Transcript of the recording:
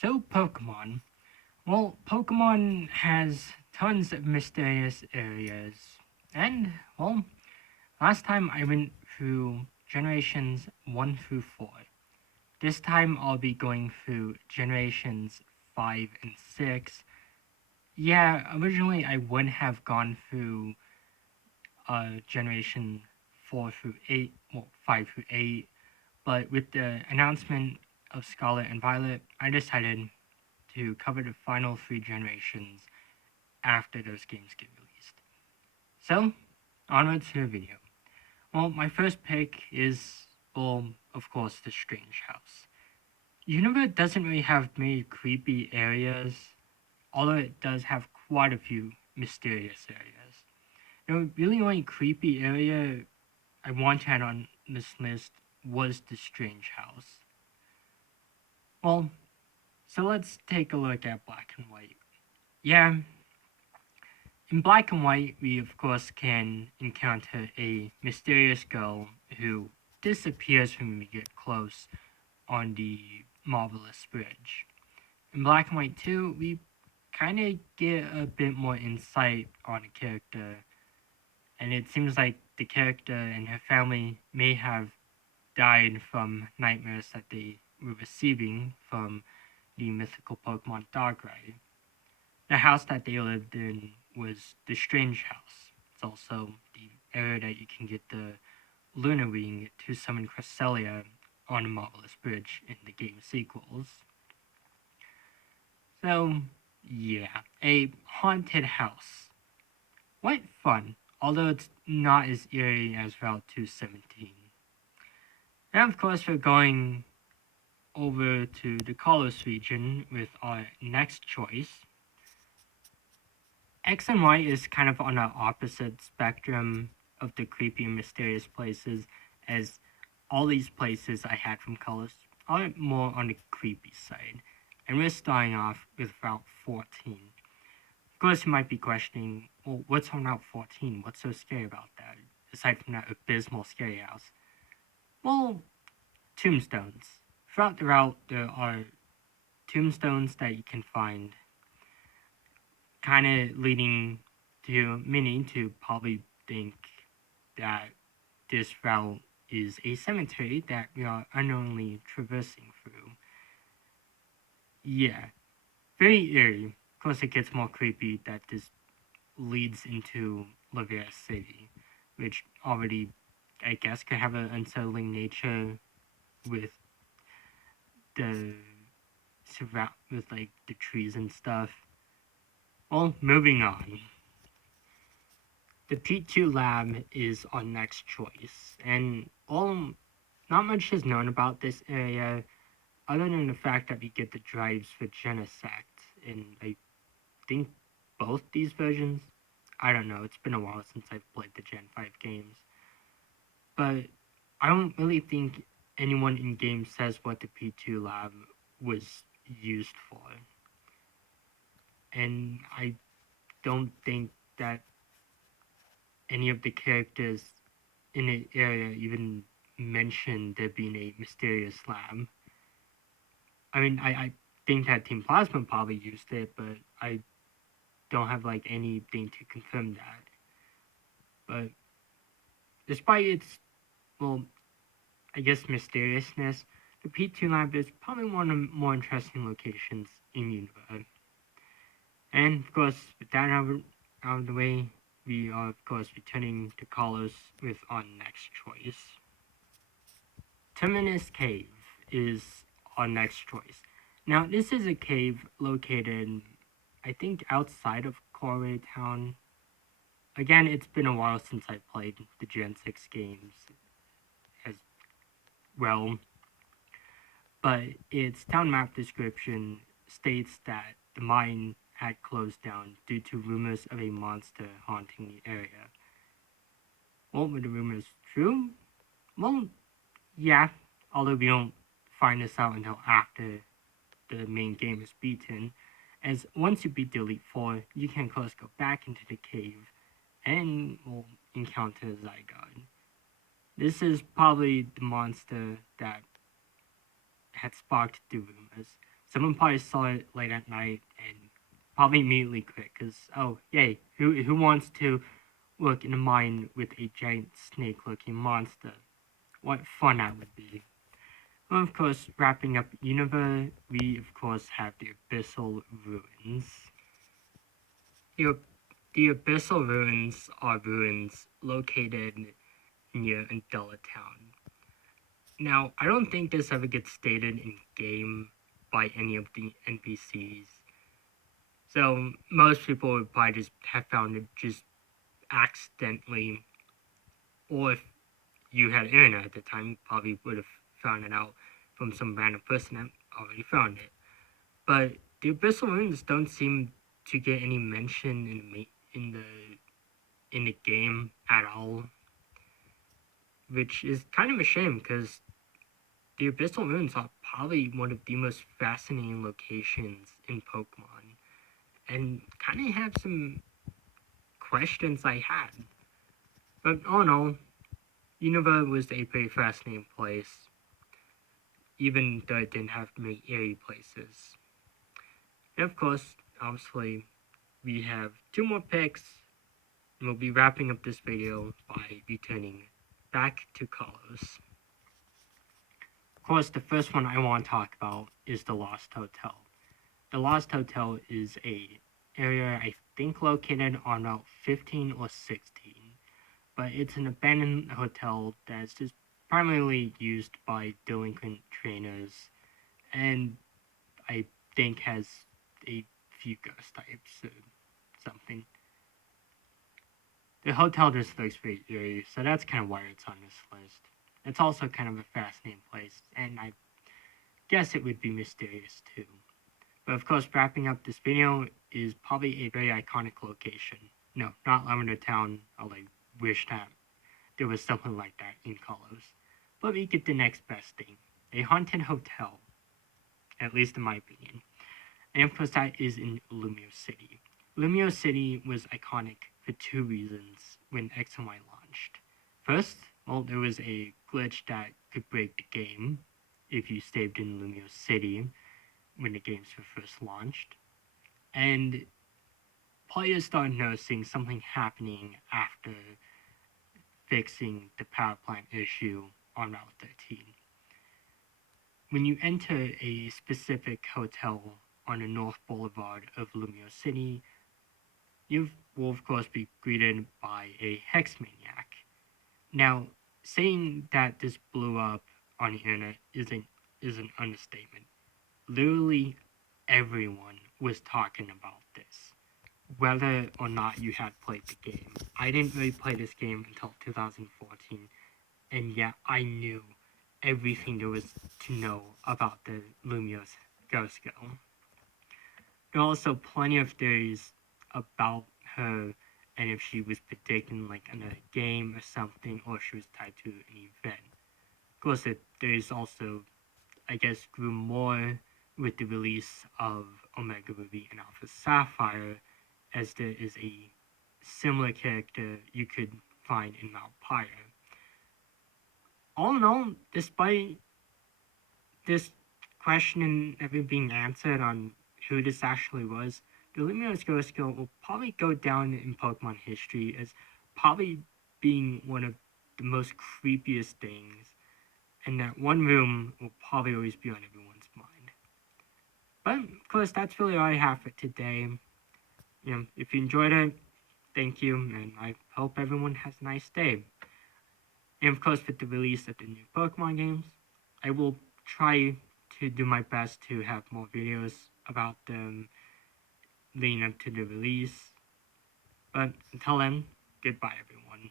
So, Pokemon. Well, Pokemon has tons of mysterious areas. And, well, last time I went through generations 1 through 4. This time I'll be going through generations 5 and 6. Yeah, originally I would have gone through generation 4 through 8, well, 5 through 8, but with the announcement of Scarlet and Violet, I decided to cover the final 3 generations after those games get released. So, onward to the video. Well, my first pick is, well, of course, the Strange House. Unova doesn't really have many creepy areas, although it does have quite a few mysterious areas. The really only creepy area I want to add on this list was the Strange House. Well, so let's take a look at Black and White. Yeah, in Black and White, we of course can encounter a mysterious girl who disappears when we get close on the Marvelous Bridge. In Black and White 2, we kind of get a bit more insight on a character, and it seems like the character and her family may have died from nightmares that they were receiving from the mythical Pokemon Darkrai. The house that they lived in was the Strange House. It's also the area that you can get the Luna Ring to summon Cresselia on a Marvelous Bridge in the game sequels. So, yeah, a haunted house. Quite fun, although it's not as eerie as Route 217. And of course, we're going over to the Kalos region with our next choice. X and Y is kind of on the opposite spectrum of the creepy and mysterious places, as all these places I had from Kalos are more on the creepy side. And we're starting off with Route 14. Of course, you might be questioning, well, what's on Route 14? What's so scary about that, aside from that abysmal scary house? Well, tombstones. Throughout the route, there are tombstones that you can find, kind of leading to many to probably think that this route is a cemetery that we are unknowingly traversing through. Yeah, very eerie. Of course, it gets more creepy that this leads into Lavera City, which already, I guess, could have an unsettling nature with the surround with like the trees and stuff. Well, moving on. The P2 lab is our next choice, and not much is known about this area other than the fact that we get the drives for Genesect in I think both these versions. I don't know, it's been a while since I've played the Gen 5 games. But I don't really think anyone in game says what the P2 lab was used for. And I don't think that any of the characters in the area even mentioned there being a mysterious lab. I mean, I think that Team Plasma probably used it, but I don't have like anything to confirm that. But despite its, well, I guess mysteriousness, the P2 lab is probably one of the more interesting locations in Unova. And of course, with that out of the way, we are of course returning to Kalos with our next choice. Terminus Cave is our next choice. Now, this is a cave located, I think, outside of Corway Town. Again, it's been a while since I played the Gen 6 games as well, but its town map description states that the mine had closed down due to rumors of a monster haunting the area. Well, were the rumors true? Well, yeah, although we don't find this out until after the main game is beaten, as once you beat the Elite Four, you can of course go back into the cave and will encounter Zygarde. This is probably the monster that had sparked the rumors. someone probably saw it late at night and probably immediately quit because, oh, yay, who wants to look in a mine with a giant snake-looking monster? What fun that would be. Well, of course, wrapping up Unova, we of course have the Abyssal Ruins. The, the Abyssal Ruins are ruins located near Andella Town. Now, I don't think this ever gets stated in game by any of the NPCs. So most people would probably just have found it just accidentally, or if you had internet at the time, you probably would have found it out from some random person that already found it. But the Abyssal Ruins don't seem to get any mention in the game at all, which is kind of a shame because the Abyssal Ruins are probably one of the most fascinating locations in Pokemon, and kind of have some questions I had. But all in all, Unova was a pretty fascinating place, even though it didn't have many eerie places. And of course, obviously, we have two more picks, and we'll be wrapping up this video by returning back to Kalos. Of course, the first one I want to talk about is the Lost Hotel. The Lost Hotel is a area I think located on Route 15 or 16, but it's an abandoned hotel that's just primarily used by delinquent trainers, and I think has a few ghost types or something. The hotel just looks pretty eerie, so that's kind of why it's on this list. It's also kind of a fascinating place, and I guess it would be mysterious too. But of course, wrapping up this video is probably a very iconic location. No, not Lavender Town, although I wish that there was something like that in Kalos. But we get the next best thing. A haunted hotel, at least in my opinion. And of course that is in Lumio City. Lumio City was iconic for two reasons when X and Y launched. First, well, there was a glitch that could break the game if you stayed in Lumio City when the games were first launched. And players started noticing something happening after fixing the power plant issue on Route 13. When you enter a specific hotel on the North Boulevard of Lumio City, you will of course be greeted by a hex maniac. Now, saying that this blew up on the internet is an understatement. Literally everyone was talking about this, whether or not you had played the game. I didn't really play this game until 2014, and yet I knew everything there was to know about the Lumio's Ghost Girl. There are also plenty of theories about her and if she was predicting like another game or something, or she was tied to an event. Of course, there is also, I guess, grew more with the release of Omega Ruby and Alpha Sapphire, as there is a similar character you could find in Mount Pyre. All in all, despite this question never being answered on who this actually was, the Lumiose Ghost Girl will probably go down in Pokemon history as probably being one of the most creepiest things, and that one room will probably always be on everyone's mind. But of course, that's really all I have for today. If you enjoyed it, thank you, and I hope everyone has a nice day. And of course, with the release of the new Pokemon games, I will try to do my best to have more videos about them leading up to the release. But until then, goodbye everyone.